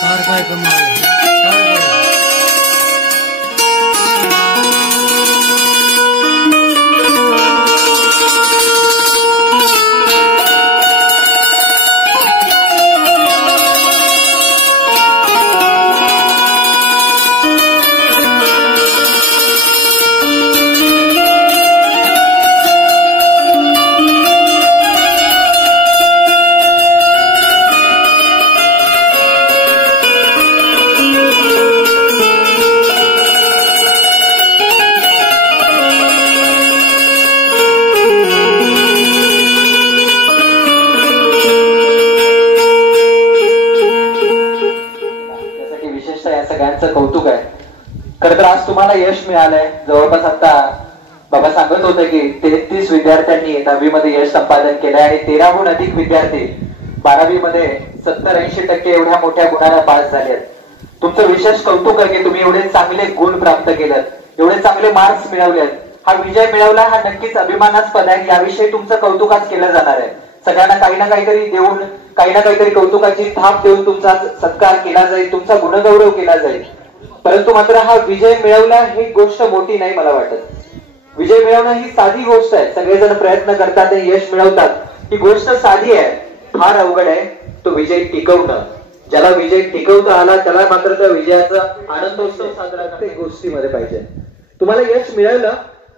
चार काय कमाल सगळ्यांचं कौतुक आहे। खरं तर आज तुम्हाला यश मिळालंय। जवळपास आता बाबा सांगत होते की 33 विद्यार्थ्यांनी 10वी मध्ये यश संपादन केलंय आणि 13हून अधिक विद्यार्थी 12वी मध्ये 70-80% एवढ्या मोठ्या गुणाने पास झालेत। तुमचं विशेष कौतुक आहे की तुम्ही एवढे चांगले गुण प्राप्त केलेत, एवढे चांगले मार्क्स मिळवलेत। हा विजय मिळवला हा नक्कीच अभिमानास्पद आहे। याविषयी तुमचं कौतुकच केलं जाणार आहे। सगळ्यांना काही ना काहीतरी देऊन, काही ना काहीतरी कौतुकाची थाप देऊन तुमचा सत्कार केला जाईल, तुमचा गुणगौरव केला जाईल। परंतु मात्र हा विजय मिळवला ही गोष्ट मोठी नाही मला वाटत। विजय मिळवणं ही साधी गोष्ट आहे। सगळेजण प्रयत्न करतात, यश मिळवतात, ही गोष्ट साधी आहे। फार अवघड आहे तो विजय टिकवणं। ज्याला विजय टिकवता आला त्याला मात्र त्या विजयाचा आनंदोत्सव साजरा प्रत्येक गोष्टीमध्ये पाहिजे। तुम्हाला यश मिळालं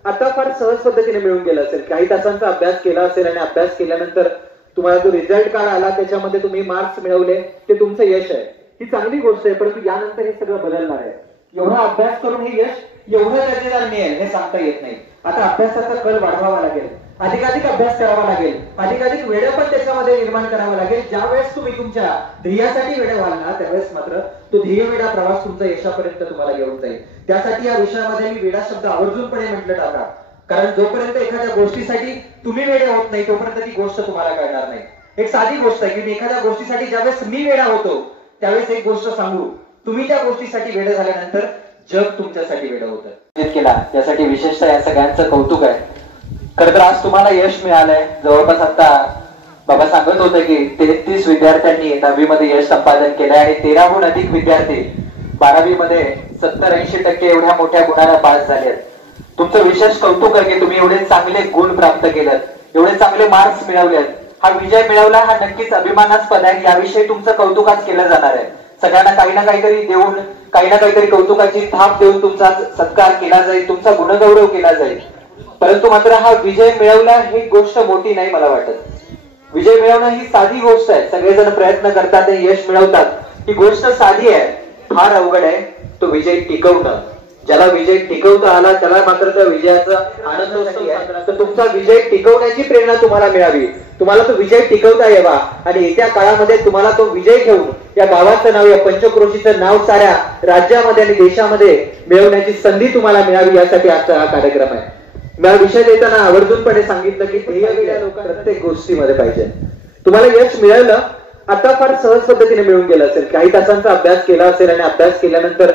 आता फार सहज पद्धतीने मिळून गेलं असेल। काही तासांचा अभ्यास केला असेल आणि अभ्यास केल्यानंतर तुम्हाला जो रिझल्ट कार्ड आला त्याच्यामध्ये तुम्ही मार्क्स मिळवले, ते तुमचं यश आहे। ही चांगली गोष्ट आहे। परंतु यानंतर हे सगळं बदलणार आहे। एवढा अभ्यास करून हे यश एवढं दर्जेदार मिळेल हे सांगता येत नाही। आता अभ्यासाचा कल वाढवावा लागेल, अधिकाधिक अभ्यास करावा लागेल, अधिकाधिक वेळ पण त्याच्यामध्ये निर्माण करावा लागेल। ज्यावेळेस तुम्ही तुमच्या ध्येयासाठी वेळ व्हाल ना त्यावेळेस मात्र तो ध्येयवेढा प्रवास तुमचा यशापर्यंत तुम्हाला घेऊन जाईल। त्यासाठी या विषयामध्ये मी वेडा शब्द आवर्जूनपणे म्हटलं टाका, कारण जोपर्यंत एखाद्या गोष्टीसाठी तुम्ही वेडे होत नाही तोपर्यंत ती गोष्ट तुम्हाला कळणार नाही। एक साधी गोष्ट आहे की एखाद्या गोष्टीसाठी ज्यावेळेस मी वेडा होतो त्यावेळेस एक गोष्ट सांगू, तुम्ही त्या गोष्टीसाठी वेडे झाल्यानंतर जग तुमच्यासाठी वेडं होतं। केला त्यासाठी विशेषतः या सगळ्यांचं कौतुक आहे। खरं तर आज तुम्हाला यश मिळालंय। जवळपास आता बाबा सांगत होते की 33 विद्यार्थ्यांनी 10वी मध्ये यश संपादन केलंय आणि 13हून अधिक विद्यार्थी 12वी मध्ये 70-80% एवढ्या मोठ्या गुणाने पास झालेत। तुमचं विशेष कौतुक आहे की तुम्ही एवढे चांगले गुण प्राप्त केलेत, एवढे चांगले मार्क्स मिळवलेत। हा विजय मिळवला हा नक्कीच अभिमानास्पद आहे। याविषयी तुमचं कौतुकच केलं जाणार आहे। सगळ्यांना काही ना काहीतरी देऊन, काही ना काहीतरी कौतुकाची थाप देऊन तुमचा सत्कार केला जाईल, तुमचा गुणगौरव केला जाईल। परंतु मात्र हा विजय मिळवला ही गोष्ट मोठी नाही मला वाटत। विजय मिळवणं ही साधी गोष्ट आहे। सगळेजण प्रयत्न करतात, यश मिळवतात, ही गोष्ट साधी आहे। फार अवघड आहे तो विजय टिकवणं। ज्याला विजय टिकवता आला त्याला मात्र त्या विजयाचा आनंदोत्सव साजरा। तर तुमचा विजय टिकवण्याची प्रेरणा तुम्हाला मिळावी, तुम्हाला तो विजय टिकवता यावा आणि येत्या काळामध्ये तुम्हाला तो विजय घेऊन या गावाचं नाव, या पंचक्रोशीचं नाव साऱ्या राज्यामध्ये आणि देशामध्ये मिळवण्याची संधी तुम्हाला मिळावी, यासाठी आजचा हा कार्यक्रम आहे। मला विषय देताना आवर्जूनपणे सांगितलं की ध्येय लोक प्रत्येक गोष्टीमध्ये पाहिजे। तुम्हाला यश मिळालं आता फार सहज पद्धतीने मिळून गेलं असेल। काही तासांचा अभ्यास केला असेल आणि अभ्यास केल्यानंतर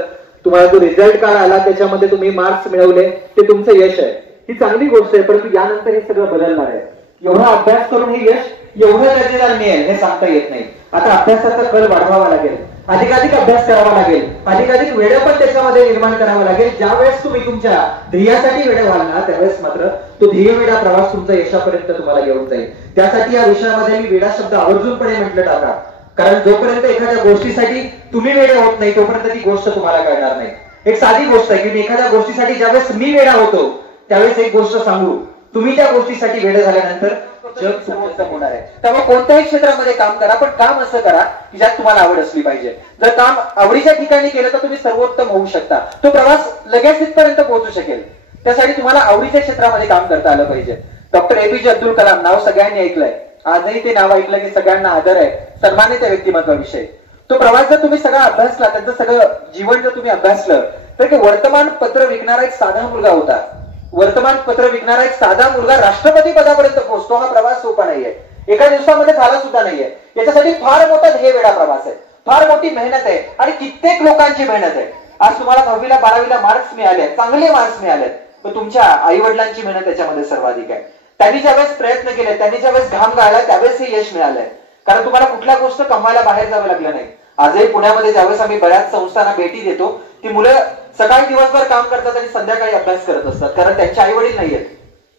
तुम्हाला जो रिझल्ट कार्ड आला त्याच्यामध्ये तुम्ही मार्क्स मिळवले, ते तुमचं यश आहे। ही चांगली गोष्ट आहे। परंतु यानंतर हे सगळं बदलणार आहे। एवढा अभ्यास करून हे यश एवढं दर्जेदार मिळेल हे सांगता येत नाही। आता अभ्यासाचा कल वाढवावा लागेल, अधिकाधिक अभ्यास करावा लागेल, अधिकाधिक वेळ पण त्याच्यामध्ये निर्माण करावा लागेल। ज्यावेळेस तुम्ही तुमच्या ध्येयासाठी वेळ व्हाल ना त्यावेळेस मात्र तो ध्येयवेढा प्रवास तुमचा यशापर्यंत तुम्हाला घेऊन जाईल। त्यासाठी या विषयामध्ये मी वेडा शब्द आवर्जूनपणे म्हटलं टाका, कारण जोपर्यंत एखाद्या गोष्टीसाठी तुम्ही वेडे होत नाही तोपर्यंत ती गोष्ट तुम्हाला कळणार नाही। एक साधी गोष्ट आहे की एखाद्या गोष्टीसाठी ज्यावेळेस मी वेडा होतो त्यावेळेस एक गोष्ट सांगू, तुम्ही त्या गोष्टीसाठी वेडे झाल्यानंतर जग तुमचं होणार आहे। त्यामुळे कोणत्याही क्षेत्रामध्ये काम करा, पण काम असं करा की ज्यात तुम्हाला आवड असली पाहिजे। जर काम आवडीच्या ठिकाणी केलं तर तुम्ही सर्वोत्तम होऊ शकता, तो प्रवास लगेच तिथपर्यंत पोहोचू शकेल। त्यासाठी तुम्हाला आवडीच्या क्षेत्रामध्ये काम करता आलं पाहिजे। डॉक्टर APJ अब्दुल कलाम नाव सगळ्यांनी ऐकलंय, आजही ते नाव ऐकलं की सगळ्यांना आदर आहे, सन्मानित आहे व्यक्तिमत्वाविषयी। तो प्रवास जर तुम्ही सगळा अभ्यासला, त्यांचं सगळं जीवन जर तुम्ही अभ्यासलं तर वर्तमानपत्र विकणारा एक साधा मुलगा होता। वर्तमानपत्र विकणारा एक साधा मुलगा राष्ट्रपती पदापर्यंत पोहोचतो, हा प्रवास सोपा नाहीये, एका दिवसामध्ये झाला सुद्धा नाहीये। याच्यासाठी फार मोठा ध्येयवेढा प्रवास आहे, फार मोठी मेहनत आहे आणि कित्येक लोकांची मेहनत आहे। आज तुम्हाला 10वीला 12वीला मार्क्स मिळाले, चांगले मार्क्स मिळाले, तर तुमच्या आई वडिलांची मेहनत त्याच्यामध्ये सर्वाधिक आहे। त्यांनी ज्यावेळेस प्रयत्न केले, त्यांनी ज्यावेळेस घाम गाळला त्यावेळेस हे यश मिळालंय। कारण तुम्हाला कुठल्या गोष्ट कमवायला बाहेर जावं लागलं नाही, आजही पुण्यामध्ये ज्यावेळेस आम्ही बऱ्याच संस्थांना भेटी देतो, ती मुलं सकाळी दिवसभर काम करतात आणि संध्याकाळी अभ्यास करत असतात, कारण त्यांचे आई वडील नाहीयेत.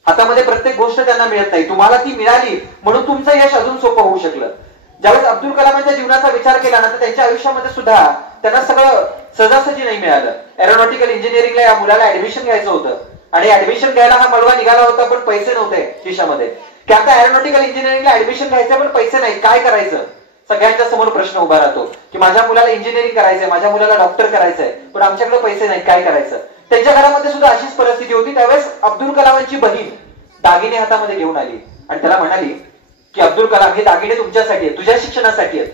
हातामध्ये प्रत्येक गोष्ट त्यांना मिळत नाही. तुम्हाला ती मिळाली म्हणून तुमचं यश अजून सोपं होऊ शकलं. ज्यावेळेस अब्दुल कलामांच्या जीवनाचा विचार केला ना, तर त्यांच्या आयुष्यामध्ये सुद्धा त्यांना सगळं सहजासहजी नाही मिळालं. एरोनॉटिकल इंजिनिअरिंगला या मुलाला ऍडमिशन घ्यायचं होतं आणि ऍडमिशन घ्यायला हा मलवा निघाला होता, पण पैसे नव्हते खिशामध्ये, की आता एरोनॉटिकल इंजिनिअरिंगला ऍडमिशन घ्यायचं पण पैसे नाही, काय करायचं. सगळ्यांच्या समोर प्रश्न उभा राहतो की माझ्या मुलाला इंजिनिअरिंग करायचंय, माझ्या मुलाला डॉक्टर करायचंय, पण आमच्याकडे पैसे नाही, काय करायचं. त्यांच्या घरामध्ये सुद्धा अशीच परिस्थिती होती. त्यावेळेस अब्दुल कलामांची बहीण दागिने हातामध्ये घेऊन आली आणि त्याला म्हणाली की अब्दुल कलाम, हे दागिने तुमच्यासाठी आहेत, तुझ्या शिक्षणासाठी आहेत.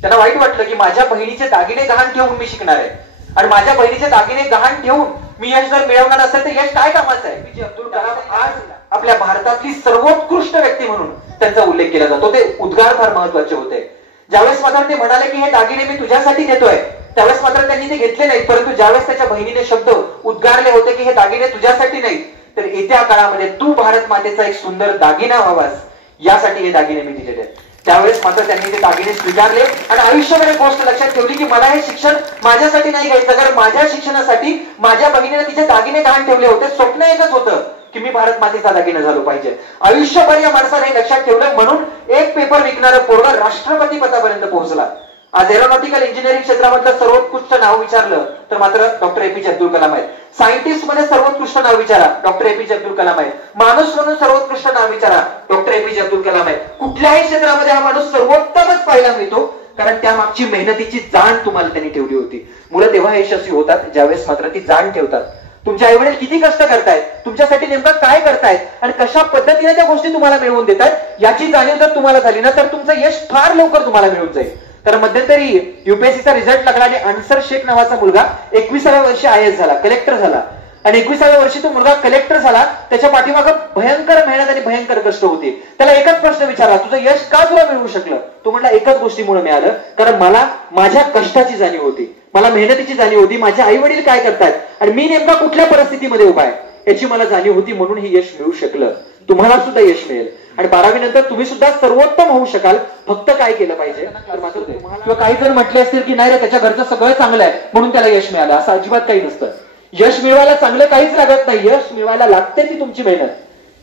त्यांना वाईट वाटलं की माझ्या बहिणीचे दागिने गहाण ठेवून मी शिकणार आहे आणि माझ्या बहिणीचे दागिने गहाण ठेवून मी यश जर मिळवणार असेल तर यश काय कामाचं आहे. पीजे अब्दुल कलाम आज आपल्या भारतातली सर्वोत्कृष्ट व्यक्ती म्हणून त्यांचा उल्लेख केला जातो. ते उद्गार फार महत्वाचे होते. ज्यावेळेस मात्र ते म्हणाले की हे दागिने मी तुझ्यासाठी घेतोय, त्यावेळेस मात्र त्यांनी ते घेतले नाही, परंतु ज्यावेळेस त्याच्या बहिणीने शब्द उद्गारले होते की हे दागिने तुझ्यासाठी नाही, तर येत्या काळामध्ये तू भारत मातेचा एक सुंदर दागिना व्हावास, यासाठी हे दागिने मी दिलेले आहेत. त्यावेळेस मात्र त्यांनी ते दागिने स्वीकारले आणि आयुष्यभर एक गोष्ट लक्षात ठेवली की मला हे शिक्षण माझ्यासाठी नाही घ्यायचं, कारण माझ्या शिक्षणासाठी माझ्या बहिणीने तिचे दागिने गहाण ठेवले होते. स्वप्न एकच होतं की मी भारत मातेचा दागिना झालो पाहिजे. आयुष्यभर या माणसाने लक्षात ठेवलं, म्हणून एक पेपर विकणारा पोरगा राष्ट्रपती पदापर्यंत पोहोचला. आज एरोनॉटिकल इंजिनिअरिंग क्षेत्रामधलं सर्वोत्कृष्ट नाव विचारलं तर मात्र डॉक्टर एपीजे अब्दुल कलाम आहेत. सायंटिस्ट मध्ये सर्वोत्कृष्ट नाव विचारा, डॉक्टर एपीजे अब्दुल कलाम आहेत. माणूस म्हणून सर्वोत्कृष्ट नाव विचारा, डॉक्टर एपीजे अब्दुल कलाम आहेत. कुठल्याही क्षेत्रामध्ये हा माणूस सर्वोत्तमच पाहायला मिळतो, कारण त्या मागची मेहनतीची जाण तुम्हाला त्यांनी ठेवली होती. मुलं तेव्हा यशस्वी होतात ज्यावेळेस मात्र ती जाण ठेवतात. तुमचे आई वडील किती कष्ट करतायत, तुमच्यासाठी नेमकं काय करतायत आणि कशा पद्धतीने त्या गोष्टी तुम्हाला मिळवून देतात याची जाणीव जर तुम्हाला झाली ना, तर तुमचं यश फार लवकर तुम्हाला मिळून जाईल. तर मध्यंतरी युपीएससीचा रिझल्ट लागला आणि अन्सर शेख नावाचा मुलगा 21व्या वर्षी आयएएस झाला, कलेक्टर झाला. आणि 21व्या वर्षी तो मुलगा कलेक्टर झाला. त्याच्या पाठीमागे भयंकर मेहनत आणि भयंकर कष्ट होते. त्याला एकच प्रश्न विचारला, तुझं यश का तुला मिळवू शकलं. तो म्हणला, एकच गोष्टीमुळे मिळालं, कारण मला माझ्या कष्टाची जाणीव होती, मला मेहनतीची जाणीव होती, माझे आई वडील काय करतायत आणि मी नेमका कुठल्या परिस्थितीमध्ये उभा आहे याची मला जाणीव होती, म्हणून हे यश मिळू शकलं. तुम्हाला सुद्धा यश मिळेल आणि 12वी नंतर तुम्ही सुद्धा सर्वोत्तम होऊ शकाल. फक्त काय केलं पाहिजे. किंवा काही जण म्हटले असतील की नाही रे, त्याच्या घरचं सगळं चांगलं आहे म्हणून त्याला यश मिळालं, असं अजिबात काही नसतं. यश मिळवायला चांगलं काहीच लागत नाही, यश मिळवायला लागते ती तुमची मेहनत.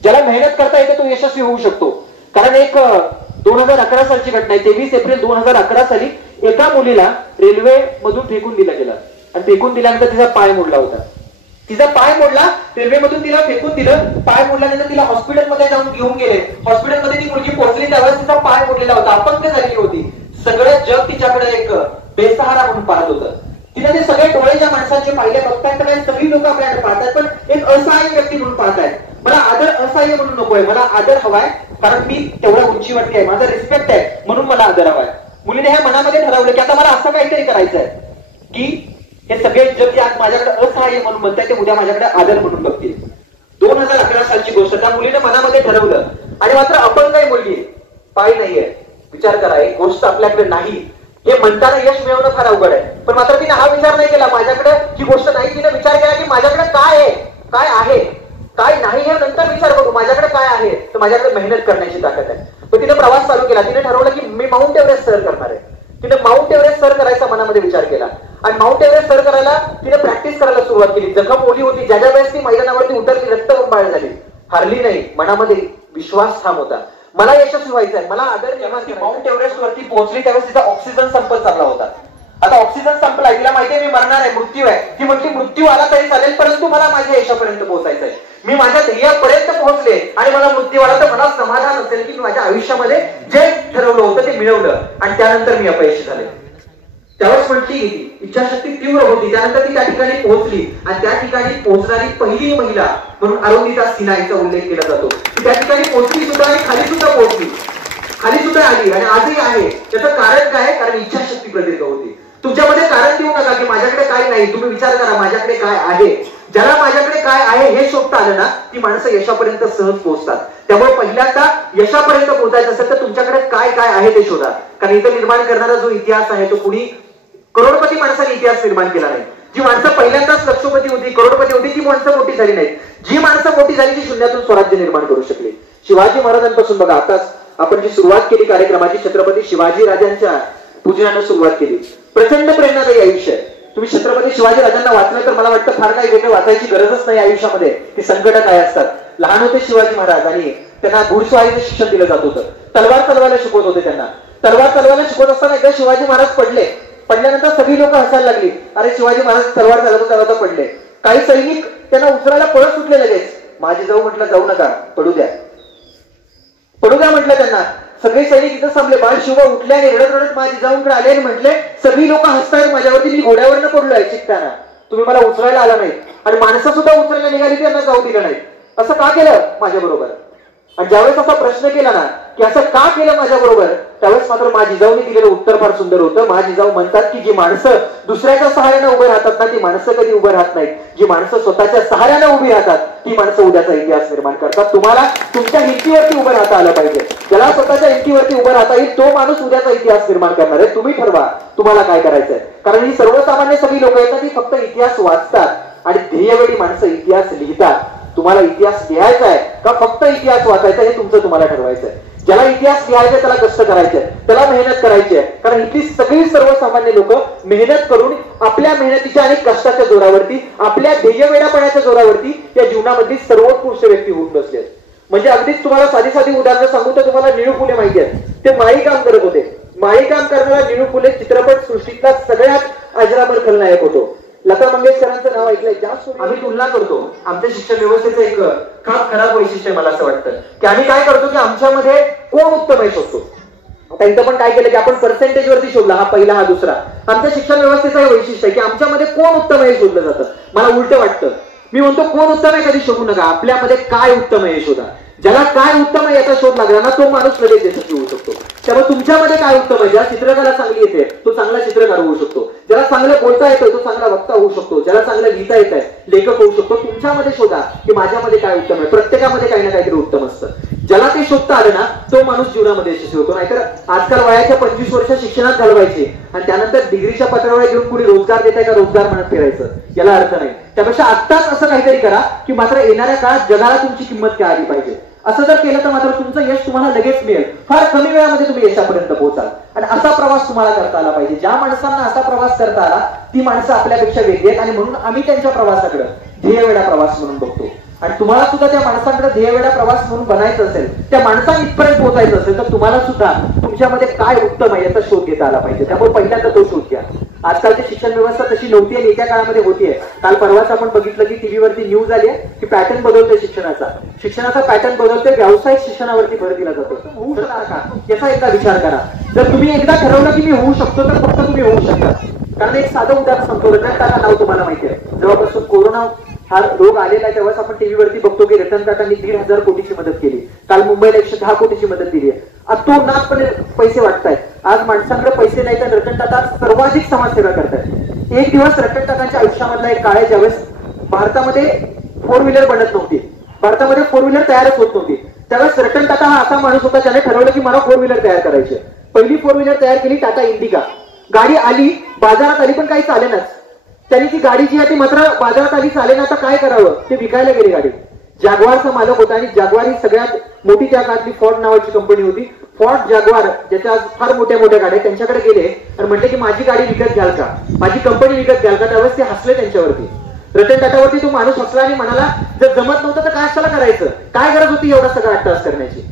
ज्याला मेहनत करता येते तो यशस्वी होऊ शकतो. कारण एक 2011 सालची घटना आहे. 23 एप्रिल 2011 साली एका मुलीला रेल्वे मधून फेकून दिला गेला आणि फेकून दिल्यानंतर तिचा पाय मोडला होता. तिचा पाय मोडला, रेल्वेमधून तिला फेकून दिलं, पाय मोडल्यानंतर तिला हॉस्पिटलमध्ये जाऊन घेऊन गेले. हॉस्पिटलमध्ये ती मुलगी पोहोचली त्यावेळेस तिचा पाय मोडलेला होता, अपंग झालेली होती. सगळं जग तिच्याकडे एक बेसहारा म्हणून पाहत होतं. तिने ते सगळे डोळे ज्या माणसांचे पाहिले बघतायत, तर सगळी लोक आपल्याकडे पाहतात, पण एक असहाय्य व्यक्ती म्हणून पाहतायत. मला आदर असहाय्य म्हणून नकोय, मला आदर हवाय, कारण मी तेवढ्या उंचीवरती आहे, माझा रिस्पेक्ट आहे, म्हणून मला आदर हवाय. मुलीने ह्या मनामध्ये ठरवलं की आता मला असं काहीतरी करायचंय की हे सगळे जग जे आज माझ्याकडे असहाय्य म्हणून म्हणतात ते उद्या माझ्याकडे आदर म्हणून बघतील. 2011 सालची गोष्ट. त्या मुलीने मनामध्ये ठरवलं आणि मात्र अपंग आहे मुलगी, पाय नाहीये. विचार करा, एक गोष्ट आपल्याकडे नाही हे म्हणताना यश मिळवणं फार अवघड आहे. पण मात्र तिने हा विचार नाही केला, माझ्याकडे ही गोष्ट नाही. तिने विचार केला की माझ्याकडे काय आहे, काय आहे, काय नाही हे नंतर विचार करू. माझ्याकडे काय आहे, तर माझ्याकडे मेहनत करण्याची ताकद आहे. तर तिने प्रवास चालू केला. तिने ठरवलं की मी माउंट एव्हरेस्ट सर करणार आहे. तिने माउंट एव्हरेस्ट सर करायचा मनामध्ये विचार केला आणि माउंट एव्हरेस्ट सर करायला तिने प्रॅक्टिस करायला सुरुवात केली. जखम ओली होती, ज्या वेळेस ती मैदानावरती उतरली रक्तबंबाळ झाली, हारली नाही. मनामध्ये विश्वास ठाम होता, मला यशस्वी व्हायचं आहे, मला आदर. जेव्हा ती माउंट एव्हरेस्ट वरती पोहोचली त्यावेळेस तिचा ऑक्सिजन संपत चालला होता. आता ऑक्सिजन संपला, तिला माहिती आहे मी मरणार आहे, मृत्यू आहे. ती म्हटली मृत्यू आला तरी चालेल, परंतु मला माझ्या यशापर्यंत पोहोचायचं आहे. मी माझ्या ध्येयापर्यंत पोहोचले आणि मला मृत्यू आला तर मला समाधान असेल की मी माझ्या आयुष्यामध्ये जे ठरवलं होतं ते मिळवलं आणि त्यानंतर मी अपयशी झाले. त्यावेळेस म्हटली इच्छाशक्ती तीव्र होती. त्यानंतर ती त्या ठिकाणी पोहोचली आणि त्या ठिकाणी पोहोचणारी पहिली महिला म्हणून अरुंधिता सिन्हा यांचा उल्लेख केला जातो. ती त्या ठिकाणी पोहोचली सुद्धा आणि खाली सुद्धा पोहोचली, खाली सुद्धा आली आणि आजही आहे. त्याचं कारण काय, कारण इच्छाशक्ती प्रदीर्घ होती. तुमच्यामध्ये कारण देऊ नका की माझ्याकडे काय नाही, तुम्ही विचार करा माझ्याकडे काय आहे. ज्याला माझ्याकडे काय आहे हे शोधता आलं ना, ती माणसं यशापर्यंत सहज पोहोचतात. त्यामुळे पहिल्यांदा यशापर्यंत पोहोचायचं असेल तर तुमच्याकडे काय काय आहे ते शोधा. कारण इथं निर्माण करणारा जो इतिहास आहे तो कुणी करोडपती माणसाने इतिहास निर्माण केला नाही. जी माणसं पहिल्यांदाच लक्षपती होती, करोडपती होती, ती माणसं मोठी झाली नाहीत. जी माणसं मोठी झाली ती शून्यातून स्वराज्य निर्माण करू शकली. शिवाजी महाराजांपासून बघा, आताच आपण जी सुरुवात केली कार्यक्रमाची, छत्रपती शिवाजी राजांच्या पूजनानं सुरुवात केली. प्रचंड प्रेरणादायी आयुष्य आहे. तुम्ही छत्रपती शिवाजी राजांना वाचलं तर मला वाटतं फार काही वेगळं वाचायची गरजच नाही आयुष्यामध्ये. की संकट काय असतात. लहान होते शिवाजी महाराज आणि त्यांना घुडस्वारीचं शिक्षण दिलं जात होतं. तलवार चालवायला शिकवत होते त्यांना. तलवार चालवायला शिकवत असताना एकदा शिवाजी महाराज पडले. पडल्यानंतर सगळी लोक हसायला लागली. अरे शिवाजी महाराज तलवार चालवता पडले. काही सैनिक त्यांना उचलायला पळत सुटले लगेच. माझी जाऊ म्हटलं जाऊ नका, पडू द्या म्हटलं त्यांना. सगळे सैनिक इथं थांबले. बाळ शिवा उठले आणि रडत रडत माझी जाऊनकडे आले आणि म्हटले सगळी लोक हसतायत माझ्यावरती, मी घोड्यावरनं पडलोय शिकताना, तुम्ही मला उचलायला आला नाही. आणि माणसं सुद्धा उचलायला निघाली त्यांना जाऊ दिलं नाही. असं का केलं माझ्या बरोबर? आणि ज्यावेळेस असा प्रश्न केला ना की असं का केलं माझ्या बरोबर, त्यावेळेस मात्र माझी जाऊनी दिलेलं उत्तर फार सुंदर होतं. माझी जाऊ म्हणतात की जी माणसं दुसऱ्याच्या सहाऱ्यानं उभे राहतात ना ती माणसं कधी उभे राहत नाहीत. जी माणसं स्वतःच्या सहाऱ्यानं उभी राहतात ती माणसं उद्याचा इतिहास निर्माण करतात. तुम्हाला तुमच्या हिमतीवरती उभं राहता आलं पाहिजे. ज्याला स्वतःच्या हिमतीवरती उभं राहता येईल तो माणूस उद्याचा इतिहास निर्माण करणार आहे. तुम्ही ठरवा तुम्हाला काय करायचंय. कारण ही सर्वसामान्य सगळी लोक येतात ती फक्त इतिहास वाचतात आणि ध्येयवेळी माणसं इतिहास लिहितात. तुम्हाला इतिहास लिहायचा आहे का फक्त इतिहास वाचायचा हे तुमचं तुम्हाला ठरवायचं आहे. ज्याला इतिहास लिहायचा त्याला कष्ट करायचे, त्याला मेहनत करायची आहे. कारण इथली सगळी सर्वसामान्य लोक मेहनत करून आपल्या मेहनतीच्या आणि कष्टाच्या जोरावरती, आपल्या ध्येयवेडापणाच्या जोरावरती या जीवनामधली सर्वोत्कृष्ट व्यक्ती होऊन बसले. म्हणजे अगदीच तुम्हाला साधी साधी उदाहरणं सांगू तर तुम्हाला निळू फुले माहिती आहेत. ते माळी काम करत होते. माळी काम करणारा निळू फुले चित्रपट सृष्टीतला सगळ्यात अजरामर खलनायक होतो. लता मंगेशकरांचं नाव ऐकलंय. जास्त आम्ही तुलना करतो. आमच्या शिक्षण व्यवस्थेचं एक खास खराब वैशिष्ट्य मला असं वाटतं की आम्ही काय करतो की आमच्यामध्ये कोण उत्तम आहे शोधतो. आता इथं पण काय केलं की आपण पर्सेंटेज वरती शोधला, हा पहिला हा दुसरा. आमच्या शिक्षण व्यवस्थेचं हे वैशिष्ट्य आहे की आमच्यामध्ये कोण उत्तम आहे शोधलं जातं. मला उलट वाटतं. मी म्हणतो कोण उत्तम आहे कधी शोधू नका, आपल्यामध्ये काय उत्तम आहे शोधा. ज्याला काय उत्तम आहे याचा शोध लागला ना तो माणूस लगेच यशस्वी होऊ शकतो. त्यामुळे तुमच्यामध्ये काय उत्तम आहे, ज्याला चित्रकला चांगली येते तो चांगला चित्रकार होऊ शकतो. ज्याला चांगलं बोलता येतं तो चांगला वक्ता होऊ शकतो. ज्याला चांगलं लिहिता येत आहे लेखक होऊ शकतो. तुमच्यामध्ये शोधा की माझ्यामध्ये काय उत्तम आहे. प्रत्येकामध्ये काही ना काहीतरी उत्तम असतं. ज्याला ते शोधता आलं ना तो माणूस जीवनामध्ये यशस्वी होतो. नाहीतर आजकाल वयाच्या 25 वर्ष शिक्षणात घालवायचे आणि त्यानंतर डिग्रीच्या पत्रावळ्या घेऊन कुणी रोजगार देत आहे का रोजगार म्हणत फिरायचं, याला अर्थ नाही. त्यापेक्षा आत्ताच असं काहीतरी करा की मात्र येणाऱ्या काळात जगाला तुमची किंमत काय आली पाहिजे. असं जर केलं तर मात्र तुमचं यश तुम्हाला लगेच मिळेल. फार कमी वेळामध्ये तुम्ही यशापर्यंत पोहोचाल. आणि असा प्रवास तुम्हाला करता आला पाहिजे. ज्या माणसांना असा प्रवास करता आला ती माणसं आपल्यापेक्षा वेगळी आहेत आणि म्हणून आम्ही त्यांच्या प्रवासाकडे ध्येयवेडा प्रवास म्हणून बघतो. आणि तुम्हाला सुद्धा त्या माणसांकडे ध्येयवेडा प्रवास म्हणून बनायचं असेल, त्या माणसांनी इथपर्यंत पोहोचायचं असेल तर तुम्हाला सुद्धा तुमच्यामध्ये काय उत्तम आहे याचा शोध घेता आला पाहिजे. त्यामुळे पहिल्यांदा तो शोध घ्या. आजकालची शिक्षण व्यवस्था तशी नव्हती आणि येत्या काळामध्ये होतीये. काल परवाच आपण बघितलं की टीव्हीवरती न्यूज आली आहे की पॅटर्न बदलतोय शिक्षणाचा पॅटर्न बदलतोय. व्यावसायिक शिक्षणावरती भर दिला जातो. होऊ शकणार का याचा एकदा विचार करा. जर तुम्ही एकदा ठरवलं की मी होऊ शकतो तर फक्त तुम्ही होऊ शकता. कारण एक साधं उदाहरण सांगतो. रतन टाटा नाव तुम्हाला माहिती आहे. जेव्हापासून कोरोना हा रोग आलेला आहे तेव्हाच आपण टीव्हीवरती बघतो की रतन टाटांनी 1,500 कोटीची मदत केली. काल मुंबईला 110 कोटीची मदत दिली आहे. अतोनातपणे पैसे वाटतायत. आज माणसांकडे पैसे नाही तर रतन टाटा सर्वाधिक समाजसेवा करतायत. एक दिवस रतन टाटांच्या आयुष्यामधला एक काळ आहे ज्यावेळेस भारतामध्ये 4 व्हीलर बनत नव्हती. भारतामध्ये 4 व्हीलर तयारच होत नव्हती. त्यावेळेस रतन टाटा हा असा माणूस होता ज्याने ठरवलं की मला 4 व्हीलर तयार करायची. पहिली 4 व्हीलर तयार केली टाटा इंडिका. गाडी आली, बाजारात आली पण काही चालेनाच. त्यांनी ती गाडी जी आहे ती मात्र बाजारात आली चालेना. आता काय करावं ते विकायला गेली गाडी. जॅग्वारचा मालक होता आणि जॅग्वार ही सगळ्यात मोठी त्या काळातली फॉर्ड नावाची कंपनी होती. फॉर्ड जॅग्वार ज्याच्या फार मोठ्या मोठ्या गाड्या त्यांच्याकडे गेले आणि म्हटले की माझी गाडी विकत घ्याल का, माझी कंपनी विकत घ्याल का. त्यावेळेस ते हसले त्यांच्यावरती. रतन टाटावरती तो माणूस हसला आणि म्हणाला जर जमत नव्हतं तर काय कशाला करायचं, काय गरज होती एवढा सगळा 8 तास करण्याची.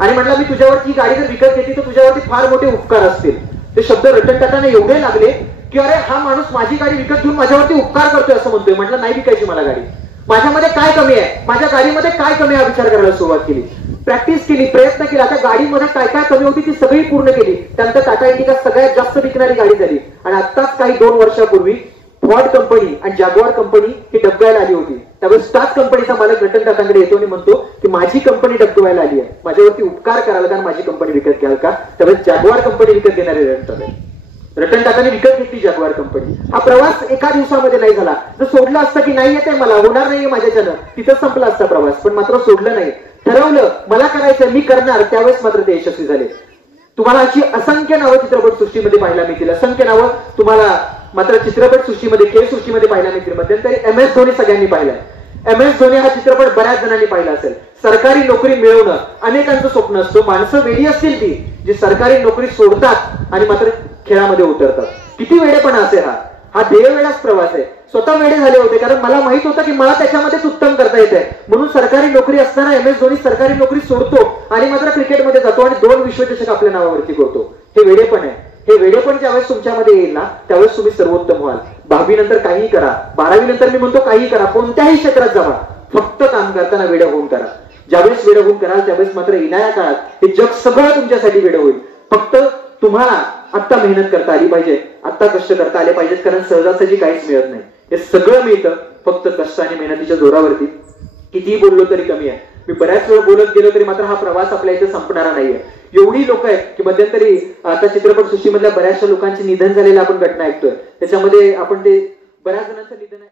आणि म्हटलं मी तुझ्यावरती गाडी जर विकत घेतली तर तुझ्यावरती फार मोठे उपकार असतील. ते शब्द रतन टाटाने एवढे लागले की अरे हा माणूस माझी गाडी विकत घेऊन माझ्यावरती उपकार करतोय असं म्हणतोय. म्हटलं नाही विकायची मला गाडी. माझ्यामध्ये काय कमी आहे, माझ्या गाडीमध्ये काय कमी आहे हा विचार करायला सुरुवात केली. प्रॅक्टिस केली, प्रयत्न केला. त्या गाडीमध्ये काय काय कमी होती ती सगळी पूर्ण केली. त्यानंतर टाटा इंडिका सगळ्यात जास्त विकणारी गाडी झाली. आणि आत्ताच काही 2 वर्षापूर्वी फॉर्ड कंपनी आणि जॅग्वार कंपनी ही डबघायला आली होती. त्यावेळेस त्याच कंपनीचा मालक रतन टाटांकडे येतो आणि म्हणतो की माझी कंपनी डबघायला आली आहे, माझ्यावरती उपकार करायला का माझी कंपनी विकत घ्याल का. त्यावेळेस जॅग्वार कंपनी विकत घेणारे रतन टाटाने विकत घेतली जॅग्वार कंपनी. हा प्रवास एका दिवसामध्ये नाही झाला. जर सोडलं असतं की नाही येते मला, होणार नाहीये माझ्याच्यानं, तिथं संपला असता प्रवास. पण मात्र सोडलं नाही. ठरवलं मला करायचं, मी करणार. त्यावेळेस मात्र ते यशस्वी झाले. तुम्हाला अशी असंख्य नावं चित्रपट सृष्टीमध्ये पाहायला मिळतील. असंख्य नावं तुम्हाला मात्र चित्रपट सृष्टीमध्ये, खेळ सृष्टीमध्ये पाहायला मिळतील. मध्यंतरी MS धोनी सगळ्यांनी पाहिलाय. MS धोनी हा चित्रपट बऱ्याच जणांनी पाहिला असेल. सरकारी नोकरी मिळवणं अनेकांचं स्वप्न असतं. माणसं वेळी असतील ती जी सरकारी नोकरी सोडतात आणि मात्र खेळामध्ये उतरतात. किती वेडेपणा असेल हा देववेळाच प्रवास आहे. स्वतः वेडे झाले होते कारण मला माहित होतं की मला त्याच्यामध्येच उत्तम करता येते. म्हणून सरकारी नोकरी असताना MS धोनी सरकारी नोकरी सोडतो आणि मात्र क्रिकेटमध्ये जातो आणि 2 विश्वचषक आपल्या नावावरती करतो. हे वेडेपण आहे. हे वेडेपण ज्यावेळेस तुमच्यामध्ये येईल ना त्यावेळेस तुम्ही सर्वोत्तम व्हाल. 10वी नंतर काही करा, 12वी नंतर मी म्हणतो काही करा, कोणत्याही क्षेत्रात जावा, फक्त काम करताना वेडे होऊन करा. ज्यावेळेस वेडे होऊन कराल त्यावेळेस मात्र येणाऱ्या काळात हे जग सगळं तुमच्यासाठी वेडे होईल. फक्त तुम्हाला आत्ता मेहनत करता आली पाहिजे, आत्ता कष्ट करता आले पाहिजेत, कारण सहजासहजी काहीच मिळत नाही. हे सगळं मिळतं फक्त कष्ट आणि मेहनतीच्या जोरावरती. कितीही बोललो तरी कमी आहे. मी बऱ्याच वेळ बोलत गेलो तरी मात्र हा प्रवास आपल्या इथे संपणारा नाहीये. एवढी लोक आहेत की मध्यंतरी आता चित्रपट सृष्टीमधल्या बऱ्याचशा लोकांचे निधन झालेलं आपण घटना ऐकतोय. त्याच्यामध्ये आपण ते बऱ्याच जणांचं निधन आहे.